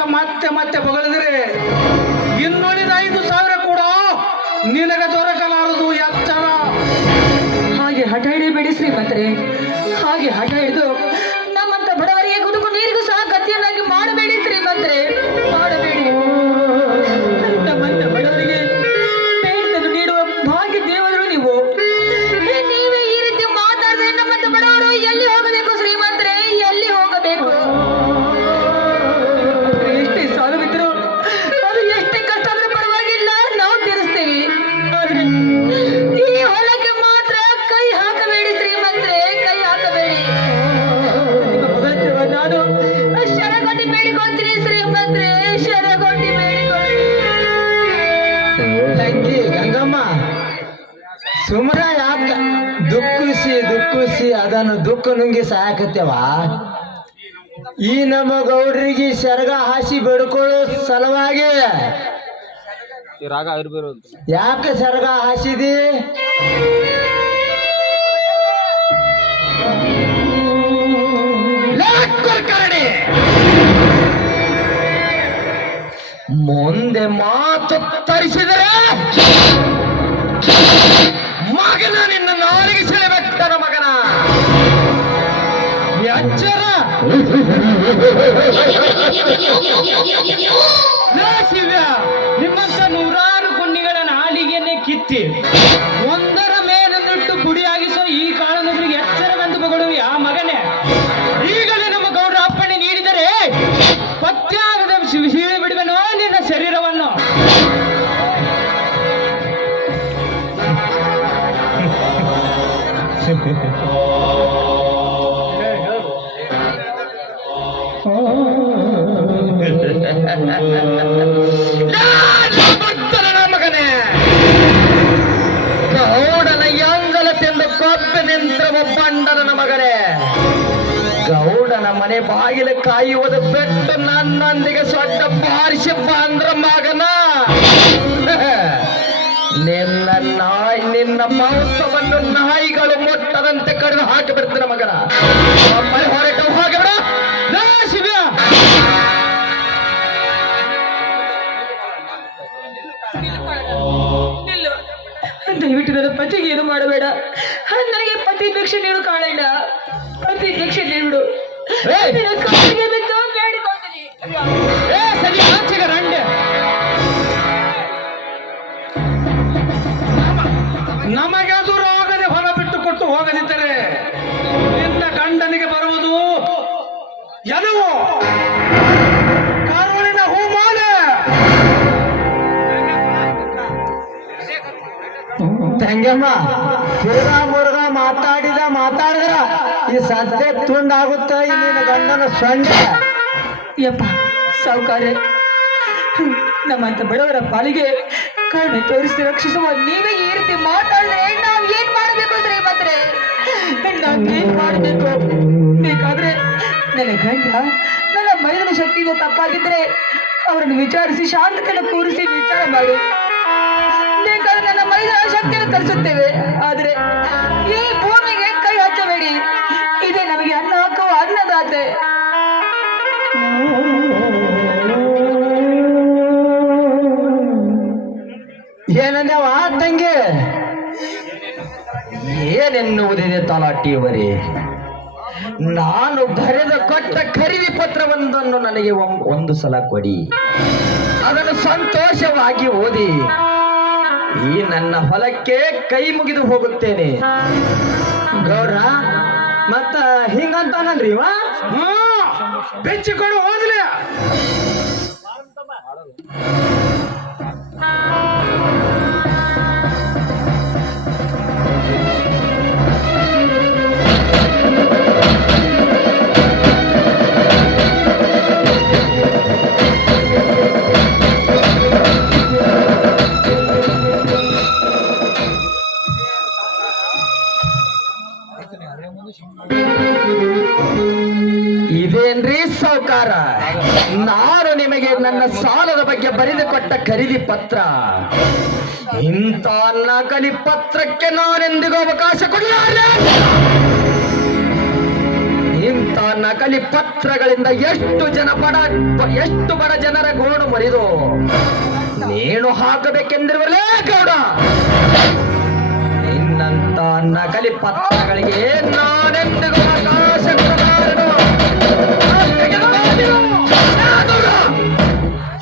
ಮತ್ತೆ ಮತ್ತೆ ಬಗಳಿದ್ರೆ ಇನ್ನುಳಿದ ಐದು ಸಾವಿರ ಕೂಡ ನಿನಗೆ ದೊರಕಲಾರದು ಎಚ್ಚರ ಹಾಗೆ ಹಠ ಹಿಡಿಬೇಡಿ ಮತ್ತೆ ಹಾಗೆ ಹಠ ಹಿಡಿದು ಗಂಗಮ್ಮ ಸುಮ್ರ ಯಾಕ ದುಃಖಿಸಿ ದುಃಖಿಸಿ ಅದನ್ನು ದುಃಖ ನುಂಗಿ ಸಾಕತ್ತೇವ ಈ ನಮ್ಮ ಗೌಡ್ರಿಗೆ ಸೆರಗ ಹಾಸಿ ಬೇಡ್ಕೊಳ್ಳೋ ಸಲುವಾಗಿ. ಯಾಕೆ ಸರಗ ಹಾಸಿದಿ? ಮುಂದೆ ಮಾತು ತರಿಸಿದರೆ ಮಗನ ನಿನ್ನ ನಾಲಿಗೆ ಸೆಳೆಬೇಕನ ಮಗನ. ಎಚ್ಚರ. ಮಗನೇ ಗೌಡನ ಯಾಂಗಲ ತಿಂದು ಕೊಬ್ಬೆ ನಿಂತ ಒಬ್ಬಂಡನ ಮಗನೇ. ಗೌಡನ ಮನೆ ಬಾಗಿಲು ಕಾಯುವುದು ಬಿಟ್ಟು ನನ್ನೊಂದಿಗೆ ಸೊಡ್ಡ ಬಾರಿಸಿ ಬಂದ್ರ ಮಗನ. ನಿನ್ನ ನಾಯಿ ನಿನ್ನ ಮಾಂಸವನ್ನು ನಾಯಿಗಳು ಮುಟ್ಟದಂತೆ ಕಡಿದು ಹಾಕಿ ಬಿಡ್ತಾನೆ ಮಗನ. ಹೊರಟ ಹೋಗಿಬಿಡ ದಯವಿಟ್ಟು ನನ್ನ ಪತಿಗೆ ಏನು ಮಾಡಬೇಡ. ನನಗೆ ಪತಿ ಭಿಕ್ಷೆ ನೀಡು ಕಾಣಣ್ಣ ಪತಿ ಭಿಕ್ಷೆ ನೀಡು. ಬೇಡಿಕೊಳ್ತೀನಿ ನಮಗೆ ಅದು ರೋಗದೆ ಹೊರ ಬಿಟ್ಟು ಕೊಟ್ಟು ಹೋಗದಿದ್ದರೆ ನಿನ್ನ ಗಂಡನಿಗೆ ಬರುವುದು? ಎಲುವು ಕರುಳಿನ ಹೂಮಾಲೆ. ತಂಗಮ್ಮ ತಿರ್ಗ ಮುರುಗ ಮಾತಾಡಿದ ಮಾತಾಡಿದ್ರ ಈ ಸದ್ಯ ತುಂಡಾಗುತ್ತ ನಿನ್ನ ಗಂಡನ ಸೊಂಡ. ಯಪ್ಪ, ಸಾವುಕಾರೆ. ನಮ್ಮಂತ ಬಡವರ ಪಾಲಿಗೆ ಕರುಣೆ ತೋರಿಸಿ ರಕ್ಷಿಸುವ, ನೀವೇ ಈ ರೀತಿ ಮಾತಾಡಿದ್ರೆ ನಾವ್ ಏನ್ ಮಾಡಬೇಕು ಅಂದ್ರೆ ಮಾತ್ರ ಏನ್ ಮಾಡಬೇಕು? ಬೇಕಾದ್ರೆ ನನ್ನ ಗಂಡ, ನನ್ನ ಮೈದನ ಶಕ್ತಿಯಿಂದ ತಪ್ಪಾಗಿದ್ರೆ ಅವರನ್ನು ವಿಚಾರಿಸಿ ಶಾಂತತೆಯನ್ನು ಕೂರಿಸಿ ವಿಚಾರ ಮಾಡಿ. ಬೇಕಾದ್ರೆ ನನ್ನ ಮೈದನ ಶಕ್ತಿಯನ್ನು ತರಿಸುತ್ತೇವೆ. ಆದ್ರೆ ಏನಂದ್ಯಾವ ತಂಗಿ? ಏನೆನ್ನುವುದಿದೆ ತಲಾಟಿಯವರೇ? ನಾನು ಬರೆದ ಕೊಟ್ಟ ಖರೀದಿ ಪತ್ರವೊಂದನ್ನು ನನಗೆ ಒಂದು ಸಲ ಕೊಡಿ. ಅದನ್ನು ಸಂತೋಷವಾಗಿ ಓದಿ. ಈ ನನ್ನ ಹೊಲಕ್ಕೆ ಕೈ ಮುಗಿದು ಹೋಗುತ್ತೇನೆ. ಗೌರ, ಮತ್ತ ಹಿಂಗಂತಾನಲ್ರಿ ವಾ ಬೆಚ್ಚಿಕೊಂಡು ಹೋದ್ಲೆ ಇದೇನ್ರಿ ಸಾವುಕಾರ? ನಾನು ನಿಮಗೆ ನನ್ನ ಸಾಲದ ಬಗ್ಗೆ ಬರೆದುಕೊಟ್ಟ ಖರೀದಿ ಪತ್ರ. ಇಂಥ ನಕಲಿ ಪತ್ರಕ್ಕೆ ನಾನೆಂದಿಗೂ ಅವಕಾಶ ಕೊಡಲಾರೆ? ಇಂಥ ನಕಲಿ ಪತ್ರಗಳಿಂದ ಎಷ್ಟು ಜನ ಬಡ, ಎಷ್ಟು ಬಡ ಜನರ ಗೋಣು ಮರಿದು ನೀನು ಹಾಕಬೇಕೆಂದಿರುವಲೇ ಗೌಡ. ನಿನ್ನಂತ ನಕಲಿ ಪತ್ರಗಳಿಗೆ ನಾನೆಂದಿಗೂ ಅವಕಾಶ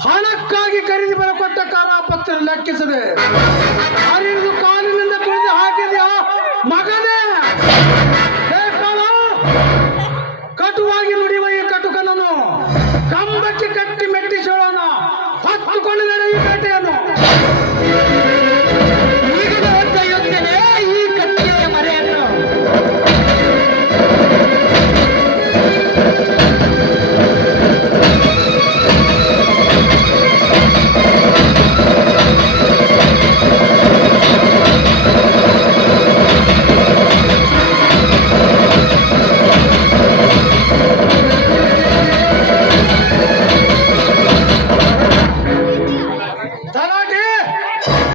ಹಣಕ್ಕಾಗಿ ಖರೀದಿ ಬೆಲೆ ಕೊಟ್ಟ ಕಾಲ ಪತ್ರ ಲೆಕ್ಕಿಸದೆ.